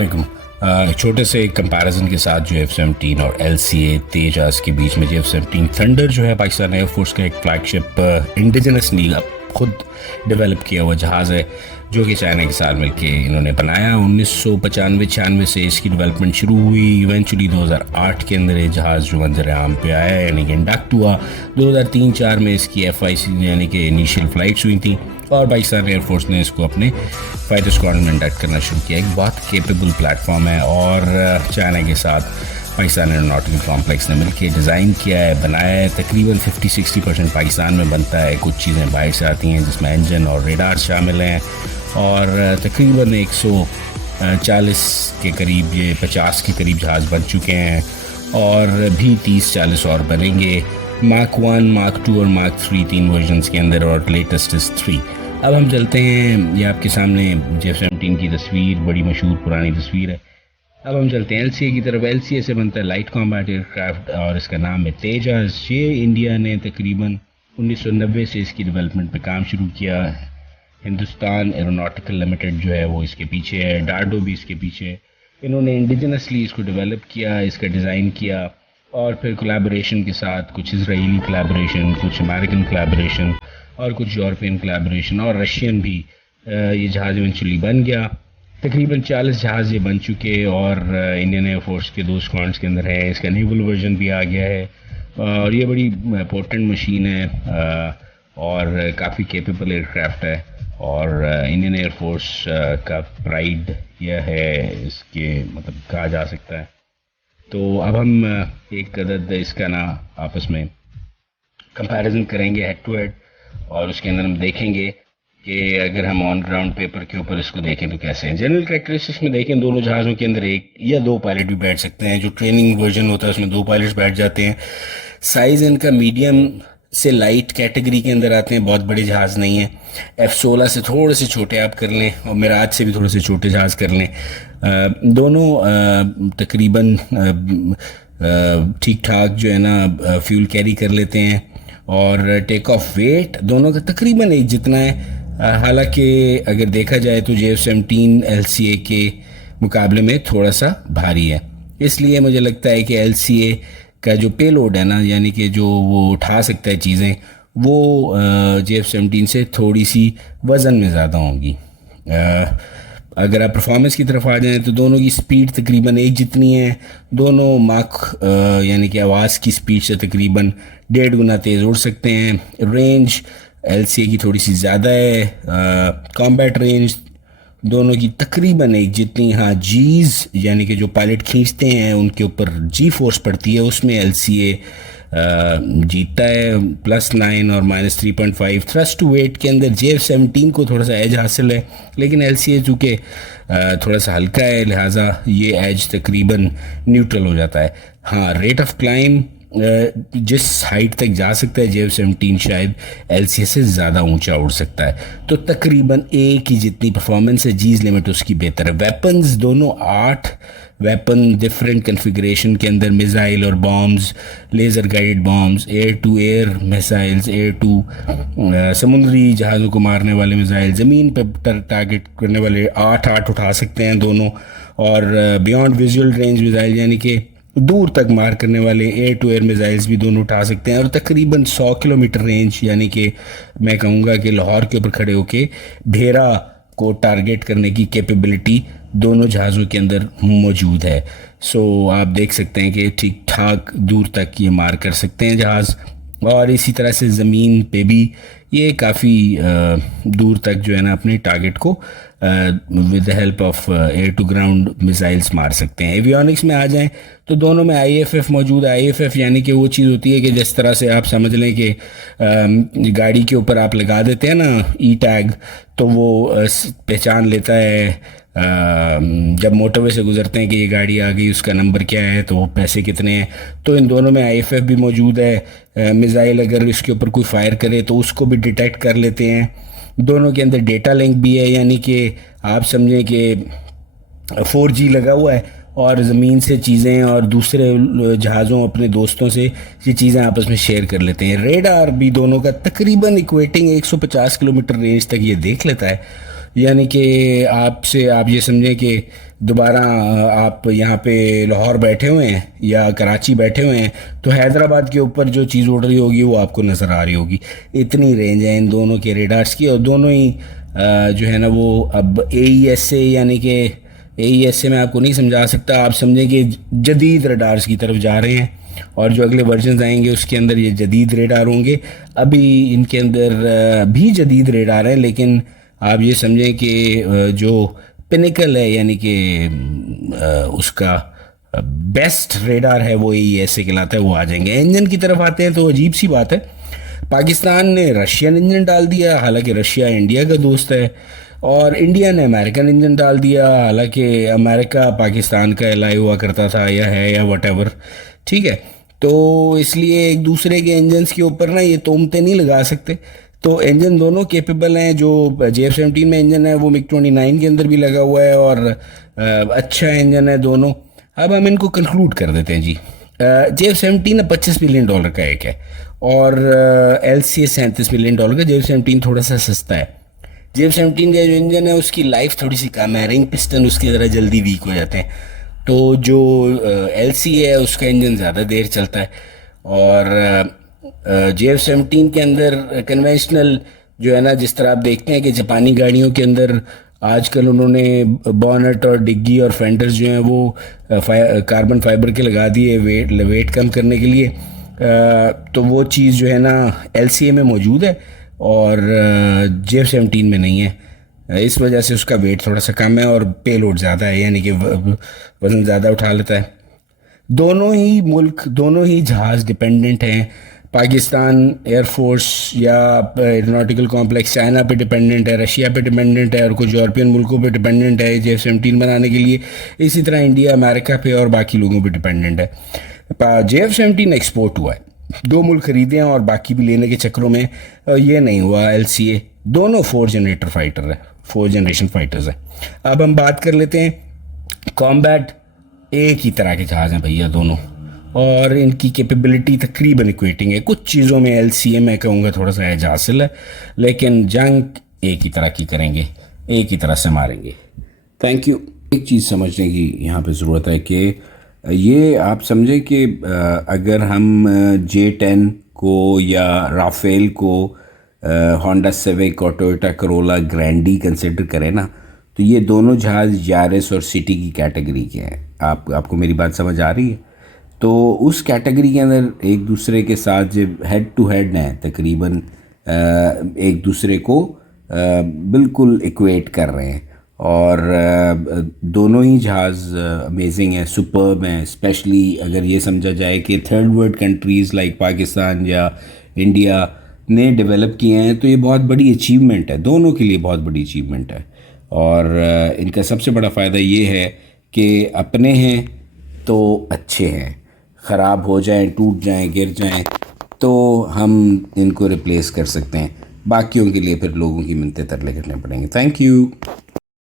वालेकुम। छोटे से कंपैरिजन के साथ जो F-17 और LCA तेजास के बीच में जो F-17 थंडर जो है पाकिस्तान एयरफोर्स का एक फ्लैगशिप इंडिजिनसली खुद डेवलप किया हुआ जहाज़ है जो कि चाइना के साथ मिलके इन्होंने बनाया। 1995-96 से इसकी डेवलपमेंट शुरू हुई। इवेंचुअली 2008 के अंदर ये जहाज़ जो मंजर आम पे आया यानी कि इंडक्ट हुआ। 2003-04 में इसकी FIC यानी कि इनिशियल फ़्लाइट्स हुई थी और पाकिस्तान एयरफोर्स ने इसको अपने फाइटर स्क्वाड्रन में इंडक्ट करना शुरू किया। एक बहुत केपेबल प्लेटफॉर्म है और चाइना के साथ पाकिस्तान एरोनॉटिकल कॉम्प्लेक्स ने मिलकर डिज़ाइन किया है, बनाया है। तकरीबन 50-60% पाकिस्तान में बनता है, कुछ चीज़ें बाहर से आती हैं जिसमें इंजन और रेडार शामिल हैं और तकरीबन 140 के करीब, ये 50 के करीब जहाज़ बन चुके हैं और भी 30-40 और बनेंगे। मार्क 1, मार्क 2 और मार्क 3 तीन वर्जन्स के अंदर और लेटेस्ट इज़ 3। अब हम चलते हैं, ये आपके सामने F-17 की तस्वीर, बड़ी मशहूर पुरानी तस्वीर है। अब हम चलते हैं LCA की तरफ। LCA से बनता है लाइट कॉम्बैट एयरक्राफ्ट और इसका नाम है तेजस। ये इंडिया ने तकरीबन 1990 से इसकी डेवलपमेंट पे काम शुरू किया। हिंदुस्तान एरोनॉटिकल लिमिटेड जो है वो इसके पीछे है, डार्डो भी इसके पीछे है। इन्होंने इंडिजिनसली इसको डेवलप किया, इसका डिज़ाइन किया और फिर कोलैबोरेशन के साथ कुछ इजरायली कोलैबोरेशन, कुछ अमेरिकन कोलैबोरेशन और कुछ यूरोपियन कोलैबोरेशन और रशियन भी ये जहाज़ इवेंचुअली बन गया। तकरीबन 40 जहाज़ ये बन चुके और इंडियन एयरफोर्स के 2 स्क्वाड्स के अंदर है। इसका नेवल वर्जन भी आ गया है और ये बड़ी पोर्टेंट मशीन है और काफ़ी केपेबल एयरक्राफ्ट है और इंडियन एयरफोर्स का प्राइड यह है, इसके मतलब कहा जा सकता है। तो अब हम एक अदद इसका ना आपस में कंपैरिजन करेंगे हेड टू हेड और उसके अंदर हम देखेंगे कि अगर हम ऑन ग्राउंड पेपर के ऊपर इसको देखें तो कैसे हैं। जनरल कैरेक्टरिस्टिक्स में देखें, दोनों जहाज़ों के अंदर 1 या 2 पायलट भी बैठ सकते हैं। जो ट्रेनिंग वर्जन होता है उसमें 2 पायलट्स बैठ जाते हैं। साइज़ इनका मीडियम से लाइट कैटेगरी के अंदर आते हैं, बहुत बड़े जहाज़ नहीं है। F-16 से थोड़े से छोटे आप कर लें और मिराज से भी थोड़े से छोटे जहाज़ कर लें। दोनों तकरीबन ठीक ठाक जो है ना फ्यूल कैरी कर लेते हैं और टेक ऑफ वेट दोनों का तकरीबन एक जितना है। हालांकि अगर देखा जाए तो F-17 LCA के मुकाबले में थोड़ा सा भारी है, इसलिए मुझे लगता है कि LCA का जो पेलोड है ना, यानी कि जो वो उठा सकता है चीज़ें, वो F-17 से थोड़ी सी वज़न में ज़्यादा होंगी। अगर आप परफॉर्मेंस की तरफ आ जाएं तो दोनों की स्पीड तकरीबन एक जितनी है। दोनों माक यानी कि आवाज़ की स्पीड से तकरीबन 1.5 गुना तेज़ उड़ सकते हैं। रेंज LCA की थोड़ी सी ज़्यादा है। कॉम्बैट रेंज दोनों की तकरीबन एक जितनी। हाँ, जीज यानी कि जो पायलट खींचते हैं उनके ऊपर जी फोर्स पड़ती है, उसमें LCA जीतता है। +9 और -3.5। थ्रस्ट टू वेट के अंदर F-17 को थोड़ा सा एज हासिल है, लेकिन LCA चूँकि थोड़ा सा हल्का है लिहाजा ये एज तकरीबन न्यूट्रल हो जाता है। हाँ, रेट ऑफ क्लाइम जिस हाइट तक जा सकता है F-17 शायद LCA से ज़्यादा ऊंचा उड़ सकता है। तो तकरीबन एक ही जितनी परफॉर्मेंस है, जीज लिमिट उसकी बेहतर है। वेपन्स दोनों 8 वेपन डिफरेंट कन्फिग्रेशन के अंदर, मिसाइल और bombs, laser guided bombs, air to air missiles, air to समुद्री जहाज़ों को मारने वाले मिसाइल, ज़मीन पर टारगेट करने वाले 8 उठा सकते हैं दोनों और बियॉन्ड विजुअल रेंज मिसाइल यानी कि दूर तक मार करने वाले एयर टू एयर मिसाइल्स भी दोनों उठा सकते हैं और तकरीबन 100 किलोमीटर रेंज यानी कि मैं कहूँगा कि लाहौर के ऊपर खड़े होके भेरा को टारगेट करने की कैपेबिलिटी दोनों जहाज़ों के अंदर मौजूद है। सो आप देख सकते हैं कि ठीक ठाक दूर तक ये मार कर सकते हैं जहाज़ और इसी तरह से ज़मीन पे भी ये काफ़ी दूर तक जो है ना अपने टारगेट को with the help of air to ground missiles मार सकते हैं। एवियोनिक्स में आ जाएं तो दोनों में IFF मौजूद है। IFF यानी कि वो चीज़ होती है कि जिस तरह से आप समझ लें कि गाड़ी के ऊपर आप लगा देते हैं ना E-टैग, तो वो पहचान लेता है जब मोटरवे से गुजरते हैं कि ये गाड़ी आ गई, उसका नंबर क्या है, तो वो पैसे कितने हैं। तो इन दोनों में IFF भी मौजूद है। मिसाइल अगर इसके ऊपर कोई फायर करे तो उसको भी डिटेक्ट कर लेते हैं। दोनों के अंदर डेटा लिंक भी है, यानी कि आप समझें कि 4G लगा हुआ है और ज़मीन से चीज़ें और दूसरे जहाज़ों अपने दोस्तों से ये चीज़ें आपस में शेयर कर लेते हैं। रेडार भी दोनों का तकरीबन इक्वेटिंग 150 किलोमीटर रेंज तक ये देख लेता है। यानी कि आपसे आप ये समझें कि दोबारा आप यहाँ पे लाहौर बैठे हुए हैं या कराची बैठे हुए हैं, तो हैदराबाद के ऊपर जो चीज़ उड़ रही होगी वो आपको नज़र आ रही होगी। इतनी रेंज है इन दोनों के रेडार्स की, और दोनों ही जो है ना वो अब AESA, यानी कि AESA मैं आपको नहीं समझा सकता, आप समझें कि जदीद रडार्स की तरफ जा रहे हैं। और जो अगले वर्जन आएंगे उसके अंदर ये जदीद रेडार होंगे। अभी इनके अंदर भी जदीद रेडार हैं, लेकिन आप ये समझें कि जो पिनिकल है, यानी कि उसका बेस्ट रेडार है, वो AESA कहलाता है, वो आ जाएंगे। इंजन की तरफ आते हैं तो अजीब सी बात है, पाकिस्तान ने रशियन इंजन डाल दिया, हालांकि रशिया इंडिया का दोस्त है, और इंडिया ने अमेरिकन इंजन डाल दिया, हालांकि अमेरिका पाकिस्तान का एलाई हुआ करता था या है या वट, ठीक है। तो इसलिए एक दूसरे के इंजन्स के ऊपर ना ये तोमते नहीं लगा सकते। तो इंजन दोनों कैपेबल हैं। जो JF-17 में इंजन है वो MiG-29 के अंदर भी लगा हुआ है, और अच्छा इंजन है दोनों। अब हम इनको कंक्लूड कर देते हैं जी। JF-17 $25 मिलियन का एक है, और LCA $37 मिलियन का। JF-17 थोड़ा सा सस्ता है। JF-17 का जो इंजन है उसकी लाइफ थोड़ी सी कम है, रिंग पिस्टन उसके ज़रा जल्दी वीक हो जाते हैं। तो जो LCA है उसका इंजन ज़्यादा देर चलता है। और JF-17 के अंदर कन्वेंशनल जो है ना, जिस तरह आप देखते हैं कि जापानी गाड़ियों के अंदर आजकल उन्होंने बॉनेट और डिग्गी और फेंडर्स जो हैं वो कार्बन फाइबर के लगा दिए, वेट कम करने के लिए। तो वो चीज़ जो है ना LCA में मौजूद है, और JF-17 में नहीं है। इस वजह से उसका वेट थोड़ा सा कम है और पेलोड ज़्यादा है, यानी कि वज़न ज़्यादा उठा लेता है। दोनों ही मुल्क, दोनों ही जहाज़ डिपेंडेंट हैं। पाकिस्तान एयरफोर्स या एरोनॉटिकल कॉम्प्लेक्स चाइना पे डिपेंडेंट है, रशिया पे डिपेंडेंट है, और कुछ यूरोपियन मुल्कों पे डिपेंडेंट है JF-17 बनाने के लिए। इसी तरह इंडिया अमेरिका पे और बाकी लोगों पे डिपेंडेंट है। JF-17 एक्सपोर्ट हुआ है, 2 मुल्क खरीदे हैं, और बाकी भी लेने के चक्करों में ये नहीं हुआ। LCA दोनों 4 जनरेटर फाइटर है, 4 जनरेशन फाइटर्स है। अब हम बात कर लेते हैं कॉम्बैट। एक ही तरह के जहाज़ हैं भैया दोनों, और इनकी कैपेबिलिटी तकरीबन इक्वेटिंग है। कुछ चीज़ों में LCA मैं कहूँगा थोड़ा सा एज हासिल है, लेकिन जंग एक ही तरह की करेंगे, एक ही तरह से मारेंगे। Thank you. एक चीज़ समझने की यहाँ पे ज़रूरत है कि ये आप समझें कि अगर हम J10 को या राफेल को होंडा सिविक और टोयोटा करोला ग्रैंडी कंसिडर करें ना, तो ये दोनों जहाज़ यारिस और सिटी की कैटेगरी के हैं। आपको मेरी बात समझ आ रही है? तो उस कैटेगरी के अंदर एक दूसरे के साथ जब हेड टू हेड हैं, तकरीबन एक दूसरे को बिल्कुल इक्वेट कर रहे हैं, और दोनों ही जहाज़ अमेजिंग हैं, सुपर्ब हैं। स्पेशली अगर ये समझा जाए कि third world countries like Pakistan या इंडिया ने डेवलप किए हैं, तो ये बहुत बड़ी अचीवमेंट है, दोनों के लिए बहुत बड़ी अचीवमेंट है। और इनका सबसे बड़ा फ़ायदा ये है कि अपने हैं तो अच्छे हैं, ख़राब हो जाएं, टूट जाएं, गिर जाएं, तो हम इनको रिप्लेस कर सकते हैं। बाकियों के लिए फिर लोगों की मिन्नतें तरले करने पड़ेंगे। Thank you.